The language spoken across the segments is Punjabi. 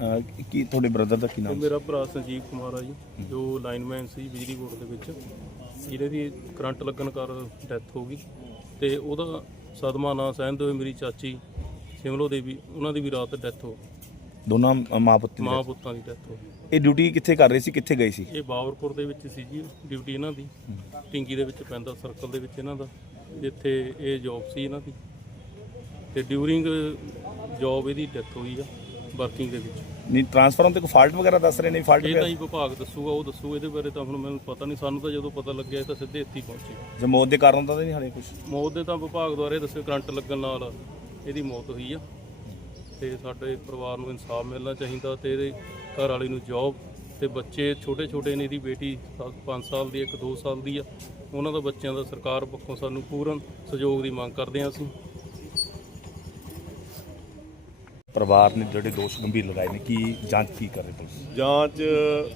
ਅਹ ਕੀ ਤੁਹਾਡੇ ਬ੍ਰਦਰ ਦਾ ਕੀ ਤੇ ਨਾਮ ਮੇਰਾ ਭਰਾ ਸੰਜੀਵ ਕੁਮਾਰ ਆ ਜੀ ਜੋ ਲਾਈਨਮੈਨ ਸੀ ਬਿਜਲੀ ਬੋਰਡ ਦੇ ਵਿੱਚ। ਜਿਹਦੇ ਦੀ ਕਰੰਟ ਲੱਗਣ ਕਾਰਨ ਡੈਥ ਹੋ ਗਈ। ਤੇ ਉਹਦਾ ਸਦਮਾ ਨਾ ਸਹਿੰਦੇ ਹੋਏ ਮੇਰੀ ਚਾਚੀ ਸਿਮਲੋ ਦੇਵੀ ਉਹਨਾਂ ਦੀ ਵੀ ਰਾਤ ਡੈਥ ਹੋ ਗਈ। ਦੋਨਾਂ ਅ, ਮਾਂ ਪੁੱਤ ਦੀ ਮਾਂ death। ਪੁੱਤਾਂ ਦੀ ਡੈਥ ਹੋ ਗਈ। ਇਹ ਡਿਊਟੀ ਕਿੱਥੇ ਕਰ ਰਹੇ ਸੀ ਕਿੱਥੇ ਗਏ ਸੀ? ਇਹ ਬਾਵਰਪੁਰ ਦੇ ਵਿੱਚ ਸੀ ਜੀ ਡਿਊਟੀ ਇਹਨਾਂ ਦੀ। ਟਿੰਗੀ ਦੇ ਵਿੱਚ ਪੈਂਦਾ ਸਰਕਲ ਦੇ ਵਿੱਚ ਇਹਨਾਂ ਦਾ। ਜਿੱਥੇ ਇਹ ਜੌਬ ਸੀ ਇਹਨਾਂ ਦੀ। ਤੇ ਡਿਊਰਿੰਗ ਜੌਬ ਇਹਦੀ ਡੈਥ ਹੋਈ ਆ। ਵਰਕਿੰਗ ਦੇ ਵਿੱਚ। ਨਹੀਂ ਟਰਾਂਸਫਾਰਮ ਤੇ ਕੋਈ ਫਾਲਟ ਵਗੈਰਾ ਦੱਸ ਰਹੇ ਨੇ? ਫਾਲਟ ਇਹ ਤਾਂ ਹੀ ਵਿਭਾਗ ਦੱਸੂਗਾ ਉਹ ਦੱਸੂ ਇਹਦੇ ਬਾਰੇ ਤਾਂ ਹੁਣ ਮੈਨੂੰ ਪਤਾ ਨਹੀਂ। ਸਾਨੂੰ ਤਾਂ ਜਦੋਂ ਪਤਾ ਲੱਗਿਆ ਇਹ ਤਾਂ ਸਿੱਧੇ ਇੱਥੇ ਹੀ ਪਹੁੰਚੇ। ਜੇ ਮੌਤ ਦੇ ਕਾਰਨ ਤਾਂ ਨਹੀਂ ਹਾਲੇ ਕੁਝ ਮੌਤ ਦੇ ਤਾਂ ਵਿਭਾਗ ਦੁਆਰੇ ਦੱਸਿਓ ਕਰੰਟ ਲੱਗਣ ਨਾਲ ਇਹਦੀ ਮੌਤ ਹੋਈ ਆ। ਤੇ ਸਾਡੇ ਪਰਿਵਾਰ ਨੂੰ ਇਨਸਾਫ ਮਿਲਣਾ ਚਾਹੀਦਾ ਤੇ ਇਹਦੇ ਘਰ ਵਾਲੀ ਨੂੰ ਜੌਬ ਤੇ ਬੱਚੇ ਛੋਟੇ ਛੋਟੇ ਨੇ ਇਹਦੀ ਬੇਟੀ 5 ਸਾਲ ਦੀ ਇੱਕ 2 ਸਾਲ ਦੀ ਆ। ਉਹਨਾਂ ਦਾ ਬੱਚਿਆਂ ਦਾ ਸਰਕਾਰ ਪੱਖੋਂ ਸਾਨੂੰ ਪੂਰਨ ਸਹਿਯੋਗ ਦੀ ਮੰਗ ਕਰਦੇ ਹਾਂ ਅਸੀਂ। ਪਰਿਵਾਰ ਨੇ ਜਿਹੜੇ ਦੋਸ਼ ਗੰਭੀਰ ਲਗਾਏ ਨੇ, ਕੀ ਜਾਂਚ ਕੀ ਕਰ ਰਹੇ ਪੁਲਿਸ? ਜਾਂਚ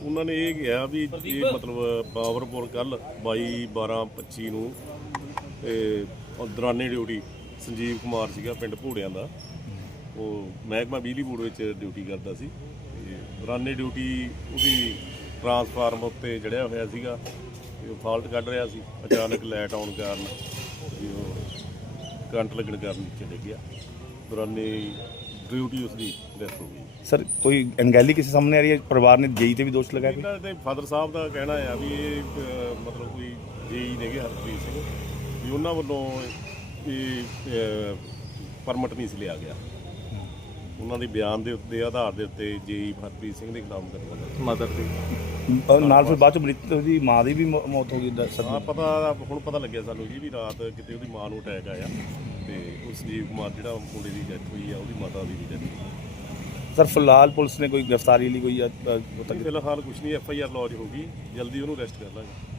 ਉਹਨਾਂ ਨੇ ਇਹ ਕਿਹਾ ਵੀ ਇਹ ਮਤਲਬ ਪਾਵਰਪੁਰ ਕੱਲ 22 12 25 ਨੂੰ, ਤੇ ਦੌਰਾਨੇ ਡਿਊਟੀ ਸੰਜੀਵ ਕੁਮਾਰ ਸੀਗਾ ਪਿੰਡ ਭੂੜਿਆਂ ਦਾ। ਉਹ ਮਹਿਕਮਾ ਬਿਜਲੀ ਬੋਰਡ ਵਿੱਚ ਡਿਊਟੀ ਕਰਦਾ ਸੀ। ਤੇ ਦੌਰਾਨੇ ਡਿਊਟੀ ਉਹਦੀ ਟਰਾਂਸਫਾਰਮ ਉੱਤੇ ਜੜਿਆ ਹੋਇਆ ਸੀਗਾ ਤੇ ਉਹ ਫਾਲਟ ਕੱਢ ਰਿਹਾ ਸੀ। ਅਚਾਨਕ ਲਾਈਟ ਆਉਣ ਕਾਰਨ ਉਹ ਕਰੰਟ ਲੱਗਣ ਕਾਰਨ ਨੀਚੇ ਡਿੱਗ ਗਿਆ। ਦੌਰਾਨੇ ਡਿਊਟੀ ਉਸਦੀ ਡੈਥ ਹੋ ਗਈ? ਸਰ ਕੋਈ ਅਣਗਹਿਲੀ ਕਿਸੇ ਸਾਹਮਣੇ ਆ ਰਹੀ ਹੈ? ਪਰਿਵਾਰ ਨੇ ਜੇਈ ਤੇ ਵੀ ਦੋਸ਼ ਲਗਾਏ ਕੋਈ ਇਹਨਾਂ ਦੇ ਫਾਦਰ ਸਾਹਿਬ ਦਾ ਕਹਿਣਾ ਆ ਵੀ ਇਹ ਅਹ, ਮਤਲਬ ਕੋਈ ਜੇਈ ਨੇਗੇ ਹਰਪ੍ਰੀਤ ਸਿੰਘ ਵੀ ਉਹਨਾਂ ਵੱਲੋਂ ਇਹ ਪਰਮਿਟ ਨਹੀਂ ਸੀ ਲਿਆ ਗਿਆ। ਉਹਨਾਂ ਦੇ ਬਿਆਨ ਦੇ ਉੱਤੇ ਆਧਾਰ ਦੇ ਉੱਤੇ ਜੇਈ ਹਰਪ੍ਰੀਤ ਸਿੰਘ ਦੇ ਖਿਲਾਫ ਮੁਕੱਦਮਾ ਦਰਜ ਮਦਰ ਦੀ। ਅਹ ਨਾਲ ਫਿਰ ਬਾਅਦ ਚ ਮ੍ਰਿਤਕ ਦੀ ਮਾਂ ਦੀ ਵੀ ਮੌ- ਮੌਤ ਹੋ ਗਈ ਦੱਸ ਹਾਂ ਪਤਾ ਹੁਣ ਪਤਾ ਲੱਗਿਆ ਸਾਨੂੰ ਜੀ ਵੀ ਰਾਤ ਕਿਤੇ ਉਹਦੀ ਮਾਂ ਨੂੰ ਅਟੈਕ ਆਇਆ। ਤੇ ਉਸ ਸੰਜੀਵ ਕੁਮਾਰ ਜਿਹੜਾ ਮੁੰਡੇ ਦੀ ਡੈਥ ਹੋਈ ਆ ਉਹਦੀ ਮਾਤਾ ਦੀ ਵੀ ਡੈਥ ਹੋਈ ਸਰ ਫਿਲਹਾਲ ਪੁਲਿਸ ਨੇ ਕੋਈ ਗ੍ਰਿਫਤਾਰੀ ਲਈ ਕੋਈ ਅ, ਅ, ਉਹ ਤੱਕ ਫਿਲਹਾਲ ਕੁਝ ਨਹੀਂ ਐਫ ਆਈ ਆਰ ਲੌਜ ਹੋ ਗਈ। ਜਲਦੀ ਉਹਨੂੰ ਅਰੈਸਟ ਕਰ ਲਾਂਗੇ।